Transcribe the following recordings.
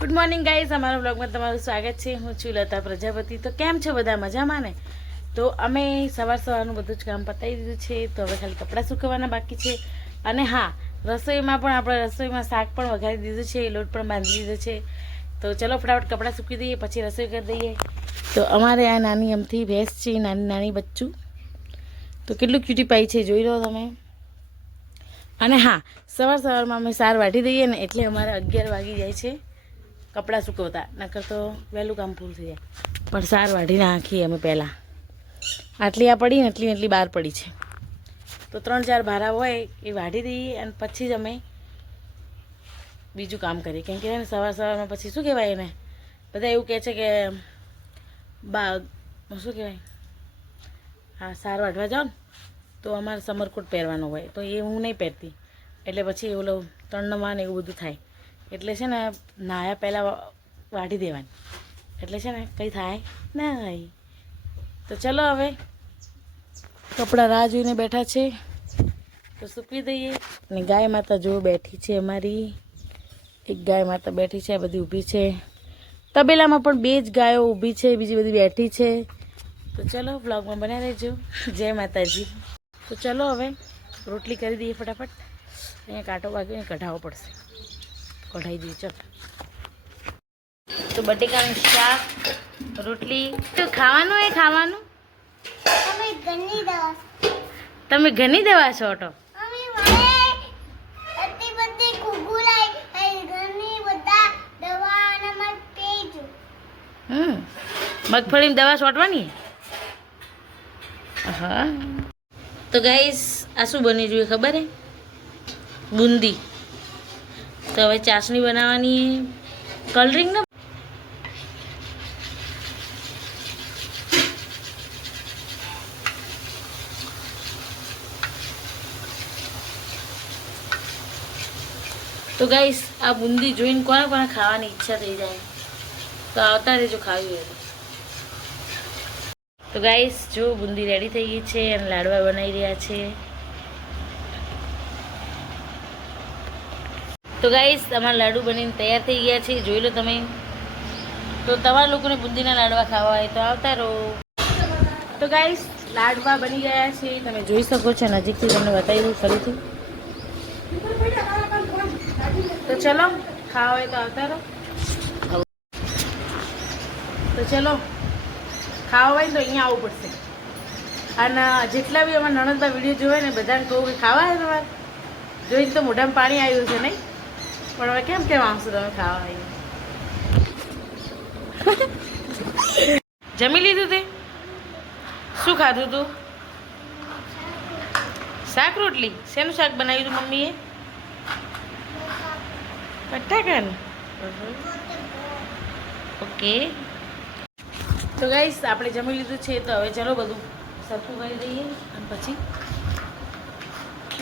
Good morning guys, અમારા બ્લોગમાં તમારું સ્વાગત છે. હું છું લતા પ્રજાપતિ. તો કેમ છો બધા, મજામાં ને? તો અમે સવારનું બધું જ કામ પતાવી દીધું છે. તો હવે ખાલી કપડાં સૂકવવાના બાકી છે. અને હા, રસોઈમાં પણ આપણે રસોઈમાં શાક પણ વઘારી દીધું છે, લોટ પણ બાંધી દીધો છે. તો ચલો ફટાફટ કપડાં સૂકી દઈએ, પછી રસોઈ કરી દઈએ. તો અમારે આ નાની અમથી ભેંસ છે, નાની નાની બચ્ચું. તો કેટલું ક્યુટી પાઈ છે, જોઈ લો તમે. અને હા, સવારમાં અમે સાર વાટી દઈએ ને એટલે અમારે 11 વાગી જાય છે કપડાં સૂકવતા. નકર તો વહેલું કામ પૂરું થઈ જાય. પણ સાર વાઢી નાખીએ અમે પહેલાં. આટલી આ પડી ને એટલી બહાર પડી છે. તો 3-4 ભારા હોય એ વાઢી દઈએ અને પછી જ અમે બીજું કામ કરીએ. કેમ કે સવારમાં પછી શું કહેવાય એને, બધા એવું કહે છે કે શું કહેવાય, હા, સાર વાઢવા જાઓ ને તો અમારે સમરકોટ પહેરવાનો હોય, તો એ હું નહીં પહેરતી. એટલે પછી ઓલો 3 ને એવું બધું થાય. એટલે છે ને નાહ્યા પહેલાં વાઢી દેવાની, એટલે છે ને કંઈ થાય નહીં. તો ચલો હવે કપડાં રાહ જોઈને બેઠા છે, તો સૂકવી દઈએ. અને ગાય માતા જો બેઠી છે અમારી, એક ગાય માતા બેઠી છે, આ બધી ઊભી છે. તબેલામાં પણ 2 જ ગાયો ઊભી છે, બીજી બધી બેઠી છે. તો ચલો વ્લોગમાં બનાવી રહેજો. જય માતાજી. તો ચલો હવે રોટલી કરી દઈએ ફટાફટ. અહીંયા કાંટો વાગ્યો કઢાવવો પડશે, કઢાઈ દઈએ. ચલો, તો બટેકાનું શાક, રોટલી. તો ખાવાનું એ ખાવાનું. તમે ઘરની દવા છો? તો મગફળીની દવા છોટવાની. હા, તો ગાઈસ આ શું બની જોઈએ ખબર હે? બુંદી. તો હવે ચાસણી બનાવવાની, કલરિંગ ને તો ગાઈસ આ બુંદી જોઈને કોને કોને ખાવાની ઈચ્છા થઈ જાય તો આવતા રહેજો ખાવી હોય. તો ગાઈસ જો બુંદી રેડી થઈ ગઈ છે અને લાડવા બનાવી રહ્યા છે. તો ગાઈસ અમારા લાડુ બનીને તૈયાર થઈ ગયા છે, જોઈ લો તમે. તો તમારા લોકોને બુંદીના લાડવા ખાવા હોય તો આવતા રહો. તો ગાઈસ લાડવા બની ગયા છે, તમે જોઈ શકો છો. નજીકથી તમને બતાવી ફરીથી. તો ચલો ખાવા હોય તો આવતા રહો. તો ચલો ખાવા હોય તો અહીંયા આવવું પડશે. અને જેટલા બી અમારા નણંદબા વિડીયો જોવે ને બધાને કહું કે ખાવા હોય તમારે. જોઈને તો મોઢામાં પાણી આવ્યું છે નહીં, પણ હવે કેમ આવશો તમે ખાવા આવી? જમી લીધું તે? શું ખાધું તું? શાક રોટલી. શેનું શાક બનાવ્યું હતું મમ્મીએ? બટાકાનું. ઓકે. તો ગાઈસ આપણે જમી લીધું છે, તો હવે ચલો બધું સરખું કરી દઈએ અને પછી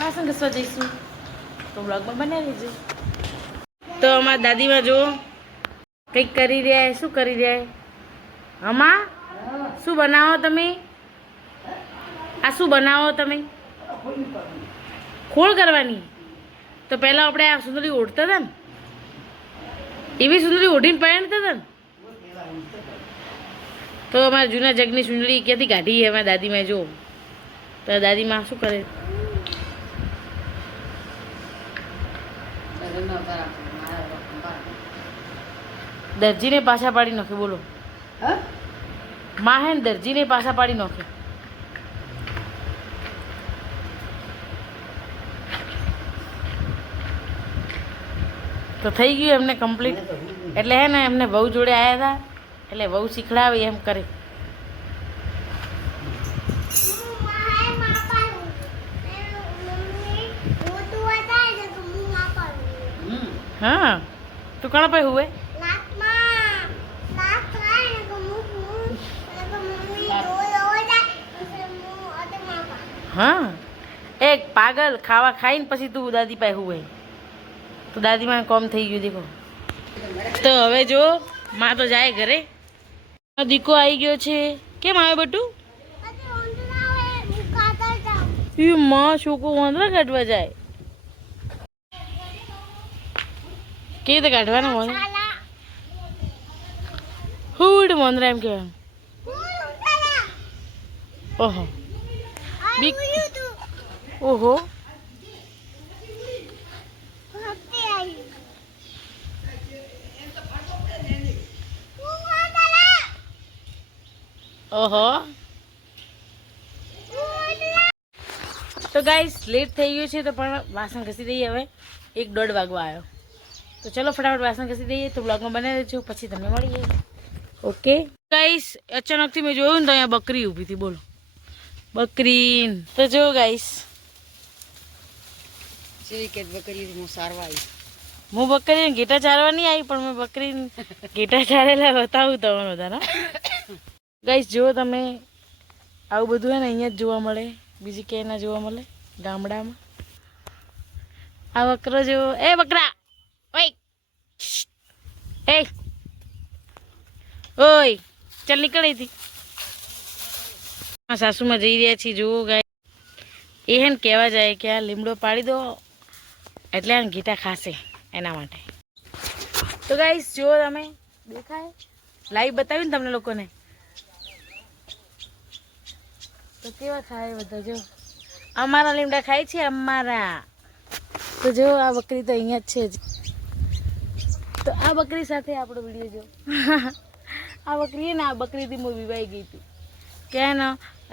વાસણ ઘસવા જઈશું. તો બ્લોગમાં બનાવી લેજો. તો અમારા દાદીમાં જો કંઈક કરી રહ્યા. શું કરી રહ્યા? હમા શું બનાવો તમે? આ શું બનાવો તમે? ખોળ કરવાની. તો પહેલાં આપણે આ સુંદરી ઓઢતા હતા ને, એવી સુંદરી ઓઢીને પહેરતા હતા ને. તો અમારા જૂના જગની સુંદરી ક્યાંથી કાઢી અમારા દાદીમાં જો. તો દાદીમાં શું કરે? દરજીને પાછા પાડી નાખે. બોલો, માં હે ને દરજીને પાછા પાડી નાખે. તો થઈ ગયું એમને કમ્પ્લીટ. એટલે હે ને એમને વહુ જોડે આવ્યા હતા, એટલે વહુ શીખડાવે એમ કરે. હા, તું કણ ભાઈ હુએ? હા, એક પાગલ ખાવા ખાઈને પછી તું દાદી પાસે હુએ. તો દાદીમાં કોમ થઈ ગયું દેખો. તો હવે જો માં તો જાય ઘરે. દીકો આવી ગયો છે. કેમ આવ્યો બટું? માં છોકરો વાંદરા કાઢવા જાય. કેવી રીતે કાઢવાનો હોય? હુડ મોંદરા એમ કહેવાય. ઓહો બીક. ઓહો ઓહો. તો ગાઈસ લેટ થઈ ગયું છે તો પણ વાસણ ઘસી દઈએ. હવે 1-1:30 વાગવા આવ્યો. તો ચલો ફટાફટ વાસણ ઘસી દઈએ. તો બ્લોગમાં બનાવી દેજો, પછી તમને મળીએ. ઓકે ગાઈસ, અચાનકથી મેં જોયું ને તો અહીંયા બકરી ઊભી હતી. બોલો બકરી. તો જો ગાઈસ હું બકરી ઘેટા ચારવા નહીં આવી, પણ મેં બકરી ઘેટા ચારેલા બતાવું તમને બધાના. ગાઈસ જો તમે આવું બધું હે ને અહીંયા જ જોવા મળે, બીજી ક્યાંય ના જોવા મળે ગામડામાં. આ બકરો જો. એ બકરા ઓય એ ઓય ચાલ નીકળ અહીંથી. હા સાસુમાં જઈ રહ્યા છીએ. જુઓ ગાય એ હે ને કહેવા જાય કે આ લીમડો પાડી દો એટલે આ ઘીટા ખાશે એના માટે. તો ગાઈસ જુઓ તમે દેખાય લાઈવ બતાવ્યું ને તમને લોકોને તો કેવા ખાય બધા. જો અમારા લીમડા ખાય છે અમારા. તો જો આ બકરી તો અહીંયા જ છે જ. તો આ બકરી સાથે આપણો વિડીયો જો. આ બકરી ને આ બકરીથી હું વિવાઈ ગઈ હતી કે ને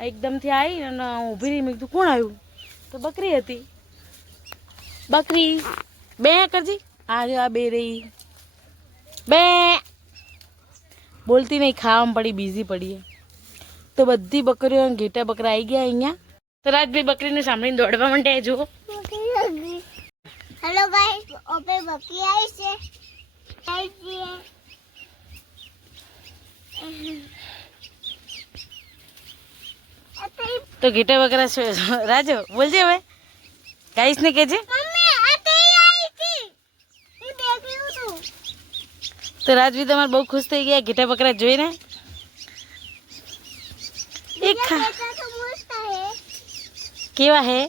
એકદમથી આવી અને ઊભી રહી. મેં કીધું કોણ આવ્યું? તો બકરી હતી. બકરી બે કરજી. આ જો આ બે રહી બે બોલતી નહીં, ખાવામાં પડી બિઝી પડીએ. તો બધી બકરીઓ ઘેટા બકરા આવી ગયા અહીંયા. તો રાજભાઈ બકરીને સાંભળીને દોડવા માંડ્યા. જુઓ હેલો ગાઈસ, ઓપે બકરી આવી છે. તો ઘેટા બકરા છે. રાજો બોલજે હવે ગાઈસ ને કહેજે. તો રાજવી તમારે બહુ ખુશ થઈ ગયા ઘેટા બકરા જોઈને. કેવા હે?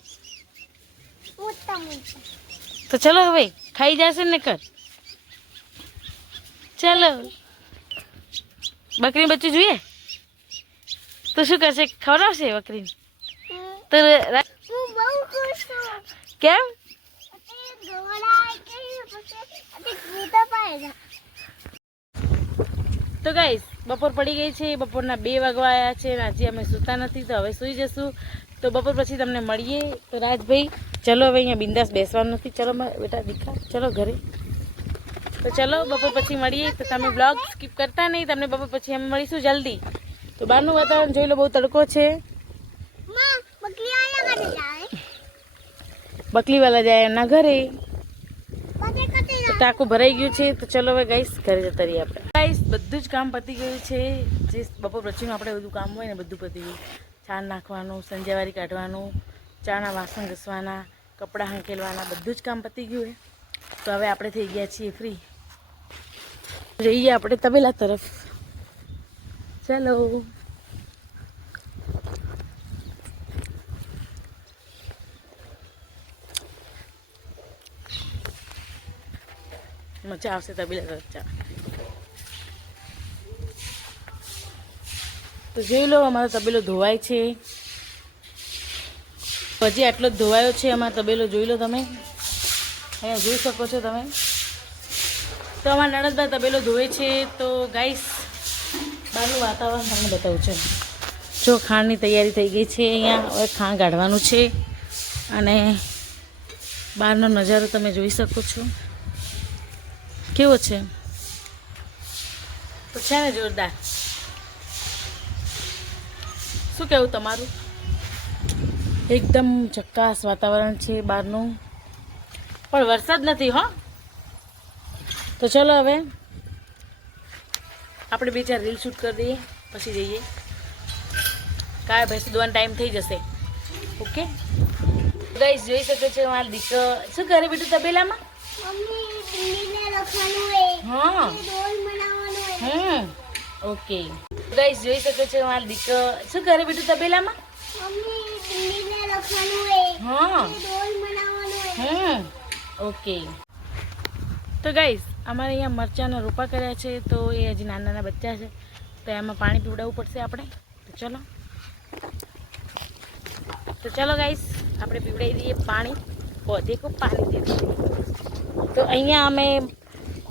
તો ચલો હવે ખાઈ જશે ને કર. ચલો બકરી બચ્ચું જોઈએ તો શું કરશે? ખવડાવશે બકરીને. તો કેમ? તો ગાઈસ બપોર પડી ગઈ છે. બપોરના 2 વાગવા આવ્યા છે અને હજી અમે સૂતા નથી. તો હવે સૂઈ જશું. તો બપોર પછી તમને મળીએ. તો રાજભાઈ ચલો હવે અહીંયા બિંદાસ બેસવાનું નથી. ચલો બેટા દીકરા ચલો ઘરે. તો ચલો બપોર પછી મળીએ. તો તમે બ્લોગ સ્કીપ કરતા નહીં. તમને બપોર પછી અમે મળીશું જલ્દી. તો બહારનું વાતાવરણ જોઈ લો, બહુ તડકો છે. બકલીવાલા જાય એમના ઘરે. તો ટાંકું ભરાઈ ગયું છે. તો ચલો હવે ગાઈસ ઘરે જતા રહીએ આપણે. ગાઈસ બધું જ કામ પતી ગયું છે. જે બપોર પછીનું આપણે બધું કામ હોય ને બધું પતી ગયું. છાણ નાખવાનું, સંજાવારી કાઢવાનું, ચાના વાસણ ઘસવાના, કપડાં હંકેલવાના, બધું જ કામ પતી ગયું હોય. તો હવે આપણે થઈ ગયા છીએ ફ્રી. જઈએ આપણે તબેલા તરફ. ચાલો મજા આવશે તબેલા તરફ. ચા તો જોઈ લો અમારો તબેલો ધોવાય છે. હજી આટલો જ ધોવાયો છે અમારો તબેલો. જોઈ લો તમે અહીંયા જોઈ શકો છો તમે. તો અમારા નણંદભાઈ તબેલો ધોવે છે. તો ગાઈસ બહારનું વાતાવરણ તમને બતાવું છે. જો ખાંડની તૈયારી થઈ ગઈ છે અહીંયા. હવે ખાંડ કાઢવાનું છે અને બહારનો નજારો તમે જોઈ શકો છો કેવો છે. તો છે ને જોરદાર. શું કહેવું તમારું? એકદમ ચક્કાસ વાતાવરણ છે બહારનું, પણ વરસાદ નથી હો. તો ચલો હવે આપણે 2-4 રીલ શૂટ કરી દઈએ પછી જઈએ. કાંઈ ભેંસ દોવાનો ટાઈમ થઈ જશે. ઓકે ગાઈસ જોઈ શકો છો મારો દીકરો શું કરે બેટું તબેલામાં. હા ઓકે ગાઈસ જોઈ શકો છો મારો દીકરો શું કરે બેટું તબેલામાં. હા ઓકે. તો ગાઈસ અમારે અહીંયા મરચાંના રોપા કર્યા છે, તો એ હજી નાના નાના બચ્ચા છે, તો એમાં પાણી પીવડાવવું પડશે આપણે. તો ચલો ગાઈસ, આપણે પીવડાવી દઈએ પાણી. પૌધે કો પાણી દે દઈએ. તો અહીંયા અમે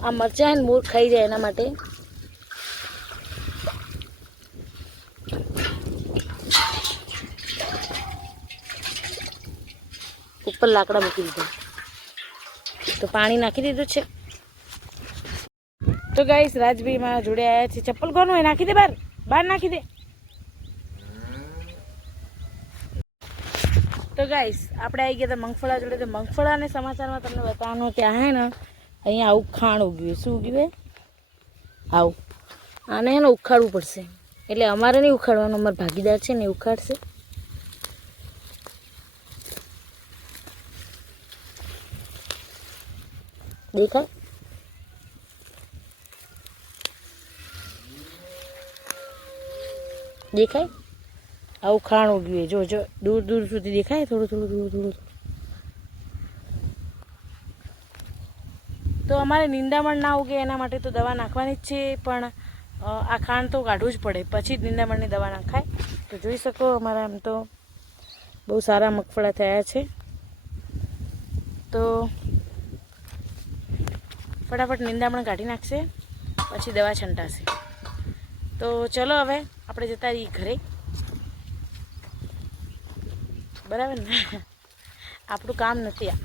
આ મરચાં મોર ખાઈ જાય એના માટે ઉપર લાકડા મૂકી દીધા, તો પાણી નાખી દીધું છે. તો ગાઈસ, રાજભાઈ મારા જોડે આવ્યા છે. ચપ્પલ કોનું હોય? નાખી દે બહાર નાખી દે. તો ગાઈસ, આપણે આવી ગયા હતા મગફળા જોડે. તો મગફળાને સમાચારમાં તમને બતાવવાનું કે આ હે ને અહીંયા આવું ખાણ ઉગ્યું. શું ઉગ્યું? આવું. આને હે ને ઉખાડવું પડશે. એટલે અમારે નહીં ઉખાડવાનું, અમારા ભાગીદાર છે ને ઉખાડશે. દેખાય? દેખાય? આવું ખાણ ઉગ્યું. જો જો દૂર દૂર સુધી દેખાય, થોડું થોડું દૂર દૂર. તો અમારે નિંદામણ ના ઉગે એના માટે તો દવા નાખવાની જ છે, પણ આ ખાંડ તો કાઢવું જ પડે, પછી જ નિંદામણની દવા નાખાય. તો જોઈ શકો અમારા એમ તો બહુ સારા મગફળા થયા છે. તો ફટાફટ નિંદામણ કાઢી નાખશે, પછી દવા છંટાશે. તો ચલો હવે આપણે જતા રહીએ ઘરે. બરાબર ને? આપણું કામ નથી આ.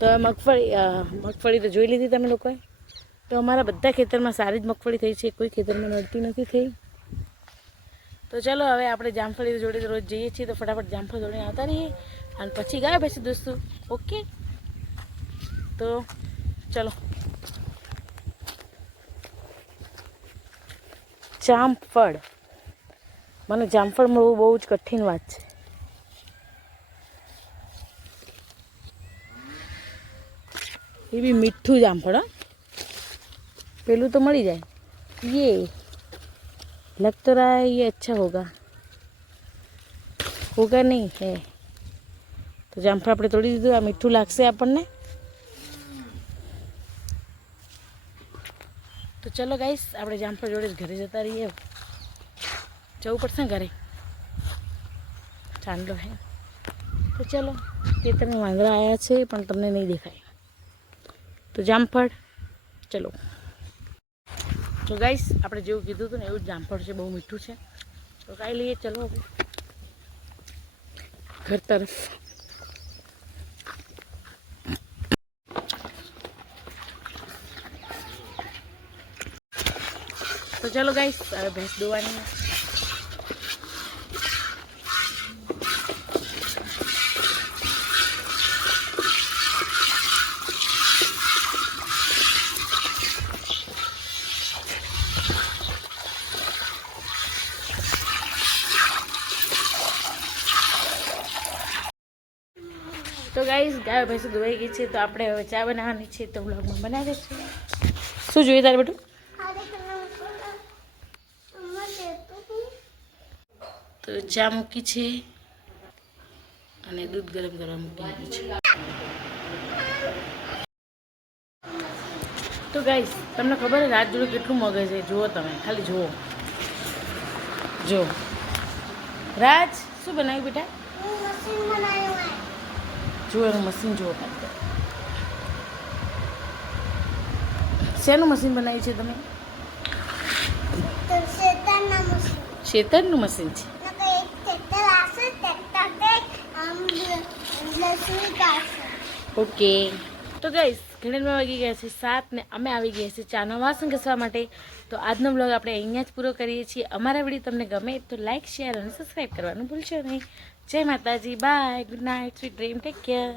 તો મગફળી તો જોઈ લીધી તમે લોકોએ. તો અમારા બધા ખેતરમાં સારી જ મગફળી થઈ છે, કોઈ ખેતરમાં નડતી નથી થઈ. તો ચલો હવે આપણે જામફળી જોડે રોજ જઈએ છીએ, તો ફટાફટ જામફળ જોડે આવતા રહીએ અને પછી ગયા પછી દોસ્તો. ઓકે, તો ચલો. જામફળ, મને જામફળ મળવું બહુ જ કઠિન વાત છે. ये भी मीठू जामफल, पेलू तो मड़ी जाए. ये लग तो रहा है ये अच्छा होगा नहीं है. तो जामफल આપણે તોડી દીધું. આ મીઠું લાગશે આપણને. તો ચલો ગાઈસ, આપણે જામફળ જોડે જ ઘરે જતા રહીએ. જવું પડશે ને ઘરે, ચાંદલો હે. તો ચલો, ખેતરમાં વાંદરા આવ્યા છે પણ તમને નહીં દેખાય. તો જામફળ, ચલો. તો ગાઈસ, આપણે જેવું કીધું હતું ને એવું જ જામફળ છે, બહુ મીઠું છે. તો ખાઈ લઈએ. ચલો હવે ઘર તરફ. તો ચલો ગાઈસ, હવે ભેંસ દોવાની. તો ગાઈસ, ગાય ભેંસ ધોવાઈ ગઈ છે, તો આપણે હવે ચા બનાવવાની છે. તો વ્લોગમાં બનાવે છે. શું જોઈએ તારે બેટું? તો ચા મૂકી છે અને દૂધ ગરમ કરવા મૂકી છે. તો ગાઈસ, તમને ખબર છે રાત જોડે કેટલું મગજ છે? જુઓ તમે, ખાલી જુઓ. જો રાજ શું બનાવ્યું બેટા? જો એનું મશીન જુઓ. શેનું મશીન બનાવ્યું છે તમે? શેતરનું મશીન છે. ઓકે. તો ગાઈસ, ઘડીમાં વાગી ગયા છે 7 ને અમે આવી ગયા છીએ ચાનો વાસણ ઘસવા માટે. તો આજનો બ્લોગ આપણે અહીંયા જ પૂરો કરીએ છીએ. અમારા વિડીયો તમને ગમે તો લાઇક, શેર અને સબસ્ક્રાઈબ કરવાનું ભૂલશો નહીં. જય માતાજી. Bye. Good night. Sweet dream. Take care.